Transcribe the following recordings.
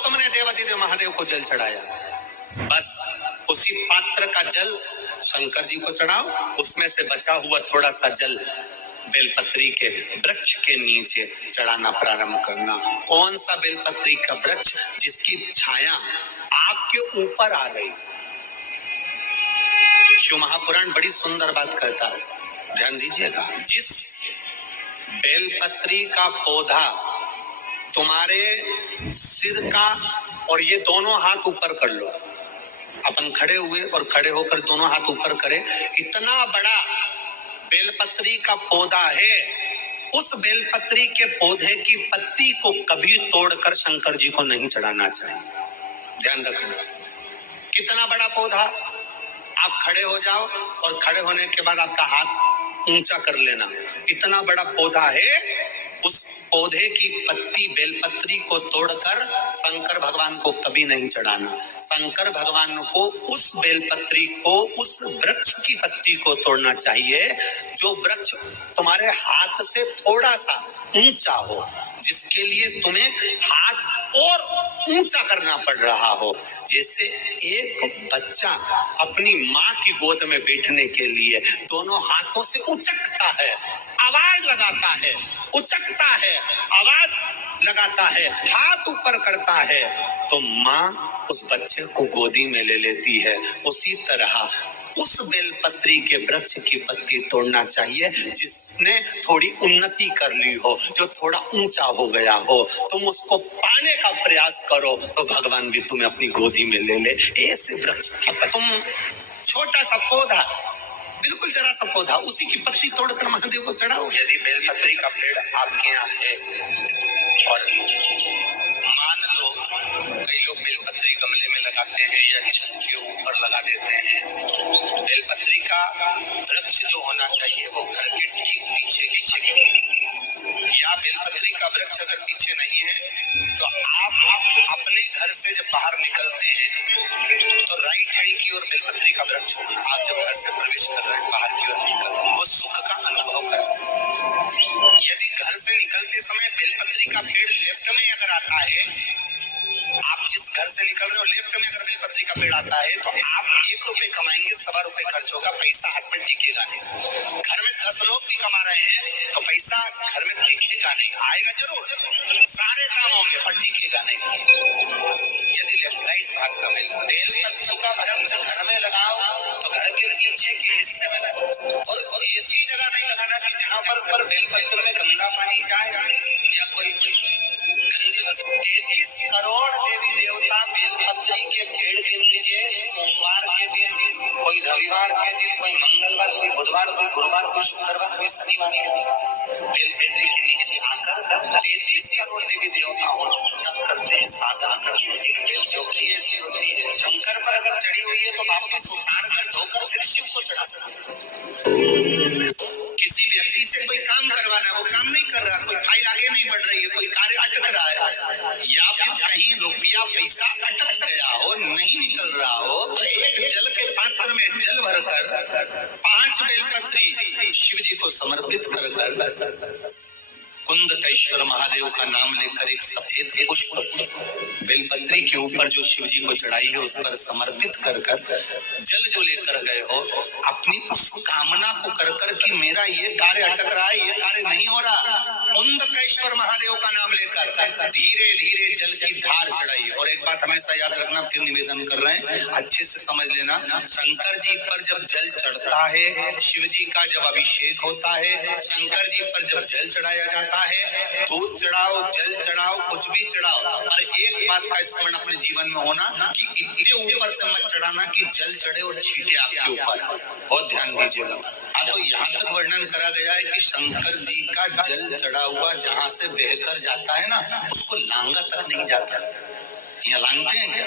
तुमने देवादिदेव महादेव को जल चढ़ाया, बस उसी पात्र का जल शंकर जी को चढ़ाओ, उसमें से बचा हुआ थोड़ा सा जल बेलपत्री के वृक्ष के नीचे चढ़ाना प्रारंभ करना। कौन सा बेलपत्री का वृक्ष? जिसकी छाया आपके ऊपर आ गई। शिव महापुराण बड़ी सुंदर बात कहता है, ध्यान दीजिएगा। जिस बेलपत्री का पौधा तुम्हारे सिर का, और ये दोनों हाथ ऊपर कर लो, अपन खड़े हुए और खड़े होकर दोनों हाथ ऊपर करें, इतना बड़ा बेलपत्री का पौधा है, उस बेलपत्री के पौधे की पत्ती को कभी तोड़कर शंकर जी को नहीं चढ़ाना चाहिए। ध्यान रखना, कितना बड़ा पौधा। आप खड़े हो जाओ और खड़े होने के बाद आपका हाथ ऊंचा कर लेना, इतना बड़ा पौधा है, उस पौधे की पत्ती बेलपत्री को तोड़कर शंकर भगवान को कभी नहीं चढ़ाना। शंकर भगवान को उस बेलपत्री को, उस वृक्ष की पत्ती को तोड़ना चाहिए जो वृक्ष तुम्हारे हाथ से थोड़ा सा ऊंचा हो, जिसके लिए तुम्हें हाथ और ऊंचा करना पड़ रहा हो। जैसे एक बच्चा अपनी माँ की गोद में बैठने के लिए दोनों हाथों से उचकता है, आवाज लगाता है, उचकता है, आवाज लगाता है, हाथ ऊपर करता है, तो माँ उस बच्चे को गोदी में ले लेती है। उसी तरह उस बेलपत्री के वृक्ष की पत्ती तोड़ना चाहिए जिसने थोड़ी उन्नति कर ली हो, जो थोड़ा ऊंचा हो गया हो। तुम उसको पाने का प्रयास करो तो भगवान भी तुम्हें अपनी गोदी में ले ले। ऐसे वृक्ष की तुम छोटा सा पौधा, बिल्कुल जरा सा पौधा, उसी की पत्ती तोड़कर महादेव को चढ़ाओ। यदि बेलपत्री का पेड़ आपके यहाँ है और मान लो कई लोग बेलपत्री गमले में लगाते हैं या छत के ऊपर लगा देते हैं, बेलपत्री का वृक्ष जो होना चाहिए वो घर के ठीक पीछे ही चाहिए। या बेलपत्री का वृक्ष अगर पीछे नहीं है तो आप अपने घर से जब बाहर निकलते हैं तो राइट हैंड की ओर बेलपत्री का वृक्ष होगा। आप जब घर से प्रवेश कर रहे हैं, बाहर की ओर निकल रहे हैं, वो सुख का अनुभव करें। यदि घर से निकलते समय बेलपत्री का पेड़ लेफ्ट में अगर आता है, आप जिस घर से निकल रहे हो लेफ्ट में अगर बेलपत्री का पेड़ आता है तो आप 1 रुपए कमाएंगे, 1.25 रुपए खर्च होगा, पैसा हाथ में टिकेगा नहीं। घर में 10 लोग भी कमा रहे हैं तो पैसा घर में टिकेगा नहीं, आएगा जरूर, सारे काम होंगे पर टिकेगा नहीं। यदि लेफ्ट राइट भाग का बेलपत्री का वृक्ष घर में लगाओ तो घर के पीछे के हिस्से में लगाओ, और ऐसी जगह नहीं लगाना कि जहाँ पर बेलपत्र में गंदा पानी जाए या कोई गंदी वस्तु। 33 करोड़ देवी देवता बेलपत्री के पेड़ के नीचे सोमवार के दिन, कोई रविवार के दिन, कोई मंगलवार, कोई बुधवार, कोई गुरुवार, कोई शुक्रवार, कोई शनिवार के दिन बेलपत्री के नीचे आकर 33 करोड़ देवी देवता तप करते हैं, साधना करते हैं। एक बेल चौकी ऐसी होती है, शंकर पर अगर चढ़ी हुई है तो वापस उतार कर धोकर फिर शिव को चढ़ा सकते। किसी व्यक्ति से कोई काम करवाना, वो काम नहीं कर रहा, कोई फाइल आगे नहीं बढ़ रही है, कोई कार्य अटक रहा है, या फिर कहीं रुपया पैसा अटक गया हो, नहीं निकल रहा हो, तो एक जल के पात्र में जल भरकर 5 बेलपत्री शिव जी को समर्पित कर कुंदकेश्वर महादेव का नाम लेकर एक सफेद पुष्प बेलपत्री के ऊपर जो शिव जी को चढ़ाई है उस पर समर्पित कर जल जो लेकर गए हो, अपनी उस कामना को कर कि मेरा ये कार्य अटक रहा है, ये कार्य नहीं हो रहा, कुंदकेश्वर महादेव का नाम लेकर धीरे धीरे जल की धार चढ़ाई। और एक बात हमेशा याद रखना, फिर निवेदन कर रहे हैं, अच्छे से समझ लेना, शंकर जी पर जब जल चढ़ता है, शिव जी का जब अभिषेक होता है, शंकर जी पर जब जल चढ़ाया जाता है, दूध चढ़ाओ, जल चढ़ाओ, कुछ भी चढ़ाओ, और एक बात का स्मरण अपने जीवन में होना कि इतने ऊपर से मत चढ़ाना कि जल चढ़े और छींटे आपके ऊपर। बहुत ध्यान दीजिएगा। हाँ, तो यहाँ तक वर्णन करा गया है कि शंकर जी का जल चढ़ा हुआ जहाँ से बहकर जाता है ना, उसको लांगा तक नहीं जाता। यहाँ लांगते हैं क्या?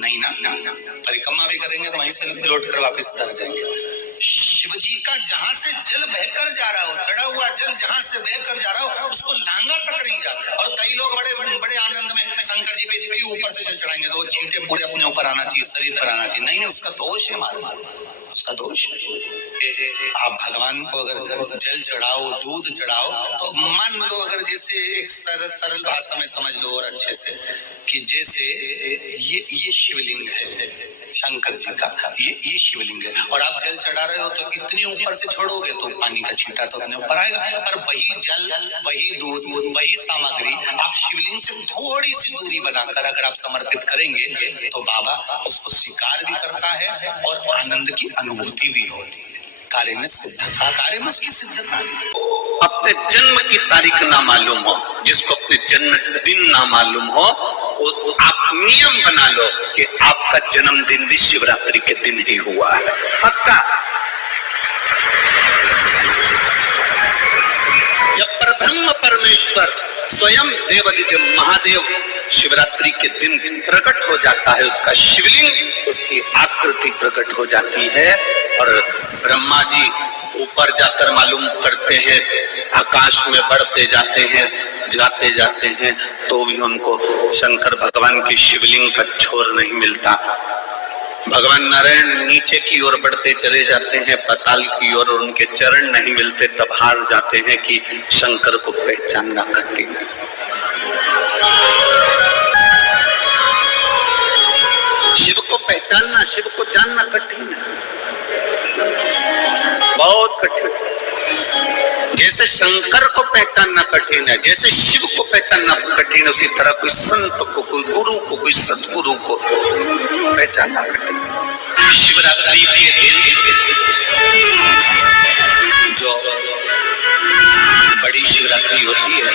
नहीं ना, परिक्रमा भी करेंगे तो वहीं से लौट कर वापिस उतर जाएंगे। शिव जी का जहां से जल बहकर जा रहा हो, चढ़ा हुआ जल जहां से बहकर जा रहा हो, उसको लांगा तक नहीं जाता। और कई लोग बड़े बड़े आनंद में शंकर जी पे इतनी ऊपर से जल चढ़ाएंगे तो वो छींटे पूरे अपने ऊपर आना चाहिए। चाहिए, शरीर पर आना चाहिए। नहीं, उसका दोष है महाराज, उसका दोष है। आप भगवान को अगर जल चढ़ाओ, दूध चढ़ाओ, तो मान लो अगर जैसे एक सरल भाषा में समझ लो और अच्छे से, कि जैसे ये शिवलिंग है शंकर जी का, ये शिवलिंग है, और आप जल चढ़ा रहे हो तो इतनी ऊपर से छोड़ोगे तो पानी का छींटा तो अपने ऊपर आएगा, पर वही जल, वही दूध, वही सामग्री आप शिवलिंग से थोड़ी सी दूरी बनाकर अगर आप समर्पित करेंगे तो बाबा उसको स्वीकार भी करता है और आनंद की अनुभूति भी होती है। कार्य में सिद्धता, कार्य में उसकी सिद्धता। अपने जन्म की तारीख ना मालूम हो, जिसको अपने जन्मदिन ना मालूम हो, आप नियम बना लो कि आपका जन्मदिन भी शिवरात्रि के दिन ही हुआ है, पक्का। जब परब्रह्म परमेश्वर स्वयं देवादिदेव महादेव शिवरात्रि के दिन प्रकट हो जाता है, उसका शिवलिंग, उसकी आकृति प्रकट हो जाती है, और ब्रह्मा जी ऊपर जाकर मालूम करते हैं, आकाश में बढ़ते जाते हैं, तो भी उनको शंकर भगवान के शिवलिंग का छोर नहीं मिलता। भगवान नारायण नीचे की ओर बढ़ते चले जाते हैं, पाताल की ओर, और उनके चरण नहीं मिलते, तब हार जाते हैं कि शंकर को पहचानना कठिन है। शिव को पहचानना, शिव को जानना कठिन है, बहुत कठिन। जैसे शंकर को पहचानना कठिन है, जैसे शिव को पहचानना कठिन है, उसी तरह कोई संत को, कोई गुरु को, कोई सतगुरु को पहचानना कठिन। शिवरात्रि के दिन जो बड़ी शिवरात्रि होती है,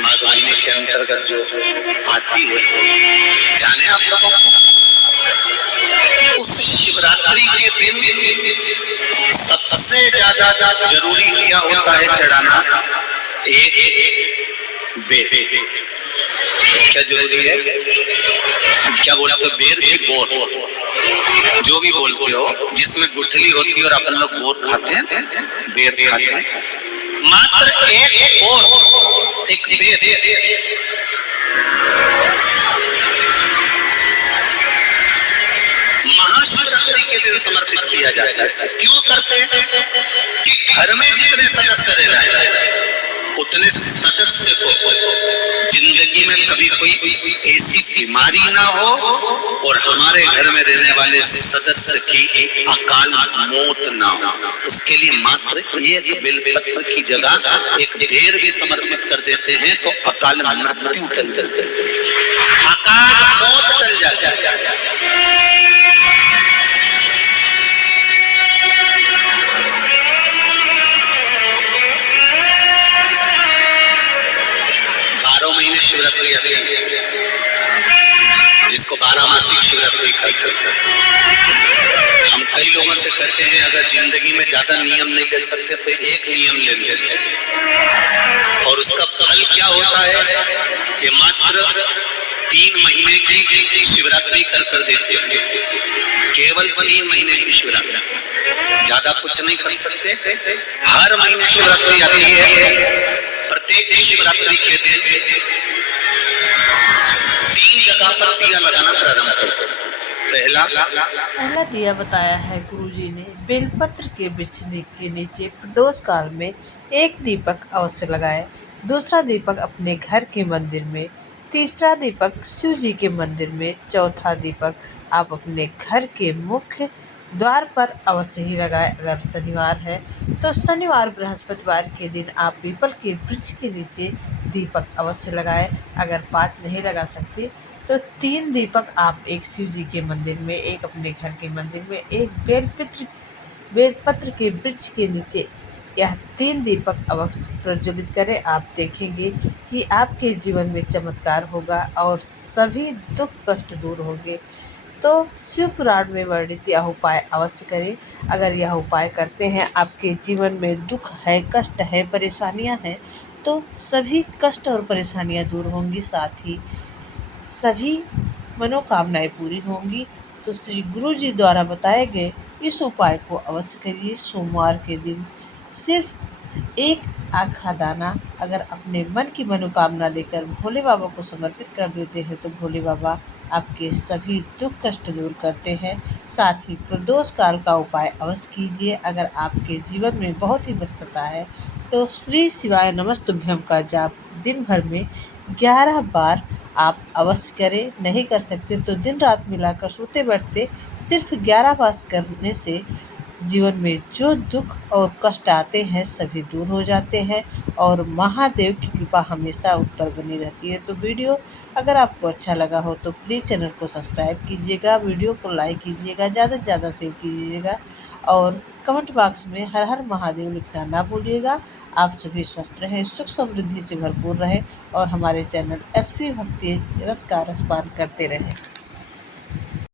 माघ महीने के अंतर्गत जो आती है, ध्यान है आप लोगों को? उस शिवरात्रि के दिन सबसे ज्यादा जरूरी क्या होता है चढ़ाना? एक बेर। क्या जरूरी है? क्या बोलते हो? बेर की बोर, जो भी बोलते हो, जिसमें गुठली होती है और अपन लोग बोर खाते हैं, बेर खाते हैं, मात्र एक बोर, एक बेर महाशिवरात्रि के दिन समर्पित किया जाता है। क्यों करते हैं? कि घर में जितने सदस्य रह रहे हैं, उतने सदस्य को जिंदगी में कभी कोई ऐसी बीमारी ना हो, और हमारे घर में रहने वाले सदस्य की अकाल मौत ना हो, उसके लिए मात्र एक बेलपत्र की जगह एक ढेर भी समर्पित कर देते हैं तो अकाल मृत्यु टल जाती है, अकाल मौत टल जाती है। शिवरात्रि आती है, जिसको 12 मासिक शिवरात्रि कहते हैं। हम कई लोगों से कहते हैं अगर जिंदगी में ज्यादा नियम नहीं ले सकते तो एक नियम ले लेते हैं, और उसका फल क्या होता है? ये मात्र 3 महीने की शिवरात्रि कर देते हैं, केवल 3 महीने की शिवरात्रि, ज्यादा कुछ नहीं कर सकते। हर महीने शिवरात्रि आती है, प्रत्येक शिवरात्रि के दिन 3 जगह पर दिया लगाना प्रारंभ करते हैं। पहला दिया बताया है गुरुजी ने बेलपत्र के वृक्ष के नीचे प्रदोष काल में एक दीपक अवश्य लगाए, दूसरा दीपक अपने घर के मंदिर में, तीसरा दीपक शिव जी के मंदिर में, चौथा दीपक आप अपने घर के मुख्य द्वार पर अवश्य ही लगाए। अगर शनिवार है तो शनिवार बृहस्पतिवार के दिन आप पीपल के वृक्ष के नीचे दीपक अवश्य लगाए। अगर 5 नहीं लगा सकते तो 3 दीपक आप, एक शिव जी के मंदिर में, एक अपने घर के मंदिर में, एक बेलपत्र के वृक्ष के नीचे, यह 3 दीपक अवश्य प्रज्वलित करें। आप देखेंगे कि आपके जीवन में चमत्कार होगा और सभी दुख कष्ट दूर होंगे। तो शिव पुराण में वर्णित यह उपाय अवश्य करें। अगर यह उपाय करते हैं, आपके जीवन में दुख है, कष्ट है, परेशानियां हैं, तो सभी कष्ट और परेशानियां दूर होंगी, साथ ही सभी मनोकामनाएं पूरी होंगी। तो श्री गुरु जी द्वारा बताए गए इस उपाय को अवश्य करिए। सोमवार के दिन सिर्फ एक आखा दाना अगर अपने मन की मनोकामना लेकर भोले बाबा को समर्पित कर देते हैं तो भोले बाबा आपके सभी दुख कष्ट दूर करते हैं। साथ ही प्रदोष काल का उपाय अवश्य कीजिए। अगर आपके जीवन में बहुत ही व्यस्तता है तो श्री शिवाय नमस्तुभ्यम का जाप दिन भर में 11 बार आप अवश्य करें। नहीं कर सकते तो दिन रात मिलाकर सोते बैठते सिर्फ 11 बार करने से जीवन में जो दुख और कष्ट आते हैं सभी दूर हो जाते हैं और महादेव की कृपा हमेशा उन पर बनी रहती है। तो वीडियो अगर आपको अच्छा लगा हो तो प्लीज़ चैनल को सब्सक्राइब कीजिएगा, वीडियो को लाइक कीजिएगा, ज़्यादा से ज़्यादा शेयर कीजिएगा और कमेंट बॉक्स में हर हर महादेव लिखना ना भूलिएगा। आप सभी स्वस्थ रहें, सुख समृद्धि से भरपूर रहें और हमारे चैनल SP भक्ति रस का रसपान करते रहें।